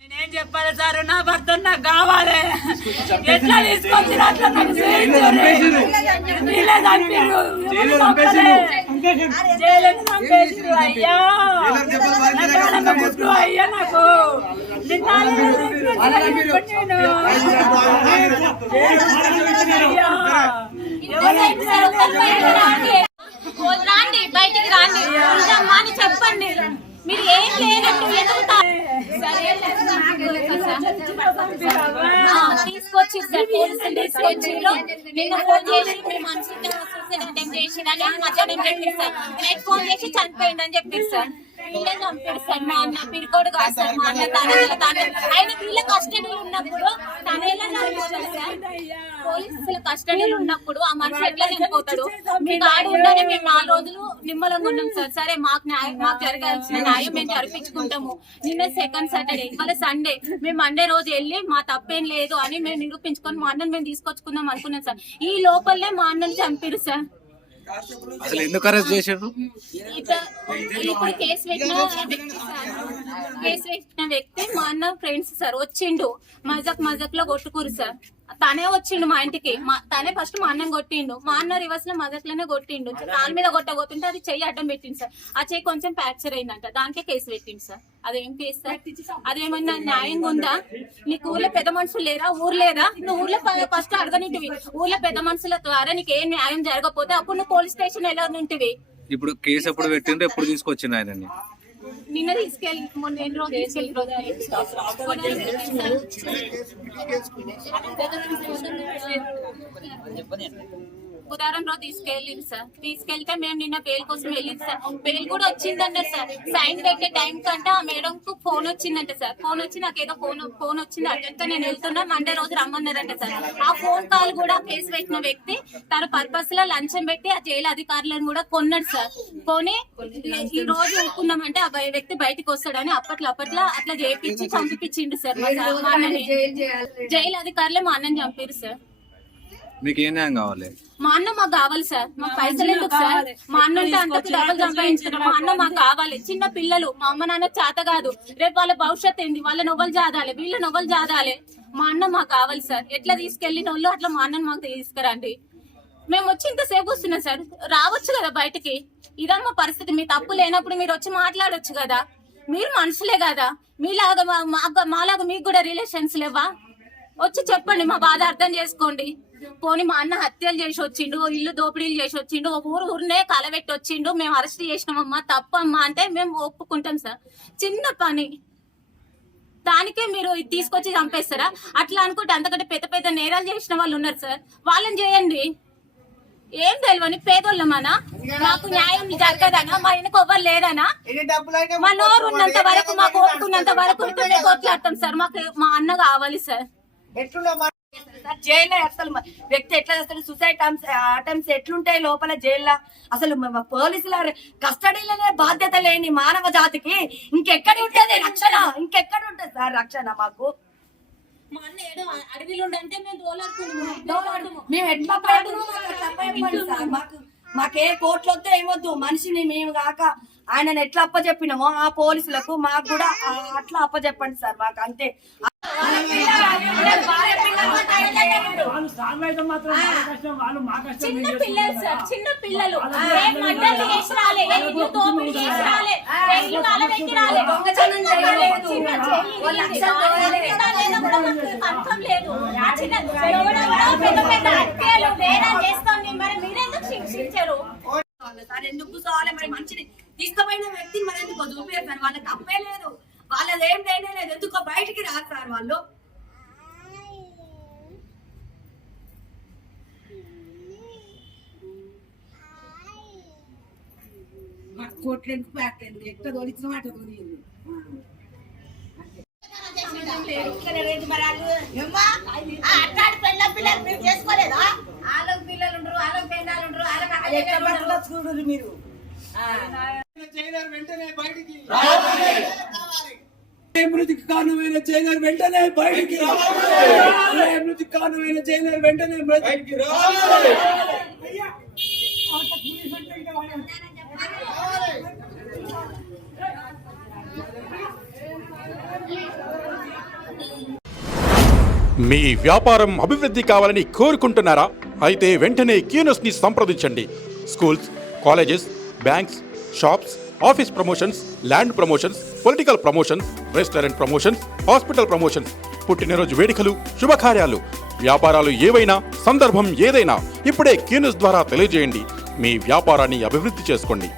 నేనేం చెప్పాలి సార్, నా భర్త నాకు కావాలి. ఎట్లా తీసుకొచ్చిన అట్లా నాకు అయ్యా అయ్యా నాకు రాండి, బయటికి రాండి అని చెప్పండి. మీరు ఏం లేనట్టు తీసుకొచ్చి పోలీసులు తీసుకొచ్చిండ్రు. నిన్న ఫోన్ చేసి మేము అటెంప్ట్ చేసిందని మధ్యాహ్నం చెప్పారు సార్. నైట్ ఫోన్ చేసి చనిపోయిందని చెప్పారు సార్. వీళ్ళే చంపారు సార్. మా అన్న పిరికోడు కాదు సార్. మా అన్న ఆయన వీళ్ళ కస్టడీలో ఉన్నప్పుడు తన ఎలా చనిపోతాడు సార్? పోలీసుల కస్టడీలో ఉన్నప్పుడు ఆ మనిషి ఎట్లా చనిపోతాడు? మీకు ఆడి ఉండాలి. మేము 4 రోజులు నిమ్మలంగా ఉన్నాం సార్. సరే మాకు జరగాల్సిన న్యాయం మేము జరిపించుకుంటాము. నిన్న సెకండ్ సాటర్డే, ఇవాళ సండే. మేము మండే రోజు వెళ్ళి మా తప్పేం లేదు అని మేము నిరూపించుకొని మా అన్నను మేము తీసుకొచ్చుకుందాం అనుకున్నాం సార్. ఈ లోపలే మా అన్నని చంపారు సార్. అసలు ఎందుకు అరెస్ట్ చేశారు? ఇప్పుడు కేసు పెట్టిన వ్యక్తి మా అన్న ఫ్రెండ్స్ సార్. వచ్చిండు మజక్ లో కొట్టుకురు సార్. తనే వచ్చిండు మా ఇంటికి. తనే ఫస్ట్ మా అన్నం కొట్టిండు. మా అన్న రివర్స్ లో మజక్ లోనే కొట్టిండు. కాలు మీద కొట్టబోతుంటే అది చెయ్యి అడ్డం పెట్టిండు సార్. ఆ చెయ్యి కొంచెం ఫ్రాక్చర్ అయిందంట. దానికే కేసు పెట్టిండు సార్. అదేం కేసు సార్? అదేమన్నా న్యాయంగా ఉందా? నీకు ఊర్లో పెద్ద మనుషులు లేరా? ఊరు లేదా? నువ్వు ఊర్లో ఫస్ట్ అడగనింటివి. ఊర్లో పెద్ద మనుషుల ద్వారా నీకు ఏం న్యాయం జరగకపోతే అప్పుడు నువ్వు పోలీస్ స్టేషన్ ఎలా ఉంటివి? ఇప్పుడు కేసు ఎప్పుడు పెట్టిండ్రు? ఎప్పుడు తీసుకొచ్చిండు ఆయనని? నిన్న తీసుకెళ్ళి మొన్న రోజు తీసుకెళ్ళి బుధవారం రోజు తీసుకెళ్ళింది సార్. తీసుకెళ్తే మేము నిన్న బెయిల్ కోసం వెళ్ళింది సార్. బెయిల్ కూడా వచ్చిందంట సార్. సైన్ పెట్టే టైం కంటే ఆ మేడం కు ఫోన్ వచ్చిందంట సార్. ఫోన్ వచ్చి నాకు ఏదో ఫోన్ వచ్చింది, అటెంతో నేను వెళ్తున్నా, మండే రోజు రమ్మన్నారంట సార్. ఆ ఫోన్ కాల్ కూడా కేసు పెట్టిన వ్యక్తి తన పర్పస్ లో లంచం పెట్టి ఆ జైలు అధికారులను కూడా కొన్నాడు సార్. కొని ఈ రోజు ఒప్పుకున్నామంటే ఆ వ్యక్తి బయటకు వస్తాడని అప్పట్లో అట్లా చేయించి చంపించిండు సార్. మా అన్నని జైలు అధికారులే మా అన్నని చంపారు సార్. మీకు ఏ న్యాయం కావాలి? మా అన్న మాకు కావాలి సార్. మాకు పైసలు ఎందుకు సార్? మా అన్న అంటే అంత డబ్బులు సంపాదించుకున్నాం. మా అన్న మాకు కావాలి. చిన్న పిల్లలు, మా అమ్మ నాన్న చేత కాదు. రేపు వాళ్ళ భవిష్యత్తు ఏంది? వాళ్ళ నొవ్వలు జాదాలి, వీళ్ళ నొవ్వలు జాదాలి. మా అన్న మాకు కావాలి సార్. ఎట్లా తీసుకెళ్లిన వాళ్ళు అట్లా మా అన్నను మాకు తీసుకురండి. మేము వచ్చి ఇంతసేపు వస్తున్నాం సార్. రావచ్చు కదా బయటికి. ఇదమ్మా పరిస్థితి. మీ తప్పు లేనప్పుడు మీరు వచ్చి మాట్లాడొచ్చు కదా. మీరు మనుషులే కదా. మీలాగా మాలాగా మీకు కూడా రిలేషన్స్ లేవా? వచ్చి చెప్పండి, మా బాధ అర్థం చేసుకోండి. పోనీ మా అన్న హత్యలు చేసి వచ్చిండు, ఇల్లు దోపిడీలు చేసి వచ్చిండు, ఊరినే కలబెట్టి వచ్చిండు, మేము అరెస్ట్ చేసినామమ్మా, తప్పమ్మా అంటే మేము ఒప్పుకుంటాం సార్. చిన్న పని, దానికే మీరు తీసుకొచ్చి చంపేస్తారా? అట్లా అనుకుంటే అంతకంటే పెద్ద పెద్ద నేరాలు చేసిన వాళ్ళు ఉన్నారు సార్. వాళ్ళని చేయండి. ఏం తెలియని పేదోళ్ళమనా? మాకు న్యాయం జరగదనా? మా వెనక ఎవ్వరు లేదనా? మా నోరు ఉన్నంత వరకు, మాకు ఓపుకున్నంత వరకు కొట్లాడతాం సార్. మాకు మా అన్న కావాలి సార్. జైల్లో అసలు వ్యక్తి ఎట్లా చేస్తాడు? సూసైడ్ అటెంప్ట్స్ ఎట్లుంటాయి లోపల జైల్లో? అసలు పోలీసుల కస్టడీలోనే బాధ్యత లేని మానవ జాతికి ఇంకెక్కడ ఉంటుంది రక్షణ? ఇంకెక్కడ ఉంటుంది సార్ రక్షణ? మాకు మా అన్న ఏదో అడవిలో ఉండంటే మేము మేము ఎట్లా మాకే కోర్టులు వద్దు ఏమొద్దు. మనిషిని మేము కాక ఆయనను ఎట్లా అప్పచెప్పినామో ఆ పోలీసులకు మాకు కూడా అట్లా అప్పచెప్పండి సార్. మాకు అంతే. చిన్న పిల్లలు సార్, చిన్న పిల్లలు మంటలు చేసి రాలే, ఇల్లు దోపిడీ చేసి రాలే, ఇల్లు కాలబెట్టి రాలే, దొంగతనం చేయలేదు, కన్ఫర్మ్ లేదు. పెద్ద పెద్ద హత్యలు నేరాలు చేస్తుంది. మరి మీరెందుకు శిక్షించరు సార్? ఎందుకు కూర్చోవాలి? మరి మంచిని తీసుకుపోయిన వ్యక్తిని మరి ఎందుకు చూపించారు సార్? వాళ్ళకి తప్పే లేదు, వాళ్ళది ఏం లేదు. ఎందుకో బయటికి రాదు సార్ వాళ్ళు. కోట్లు ఎందుకు ఎక్కడ తోలిచ్చిన మాట తోలింది. అట్లాంటి పిల్లలు మీరు చేసుకోలేదా? వాళ్ళకి పిల్లలు ఉండరు, వాళ్ళకి పెండాలు ఉంటారు, వాళ్ళకి అది ఎట్లా అక్కడే పడుతుందో చూడుర్రి మీరు. జైలర్ వెంటనే బయటికి మృతికి కారణమైన జైలర్ వెంటనే బయటికి మృతికి కారణమైన జైలర్ వెంటనే బయటికి మీ వ్యాపారం అభివృద్ధి కావాలని కోరుకుంటున్నారా? అయితే వెంటనే క్యూనస్ ని సంప్రదించండి. Schools, colleges, banks, shops, office promotions, land promotions, political promotions, restaurant promotions, hospital promotions, పుట్టినరోజు వేడుకలు, శుభకార్యాలు, వ్యాపారాలు ఏవైనా, సందర్భం ఏదైనా ఇప్పుడే క్యూనస్ ద్వారా తెలియజేయండి. మీ వ్యాపారాన్ని అభివృద్ధి చేసుకోండి.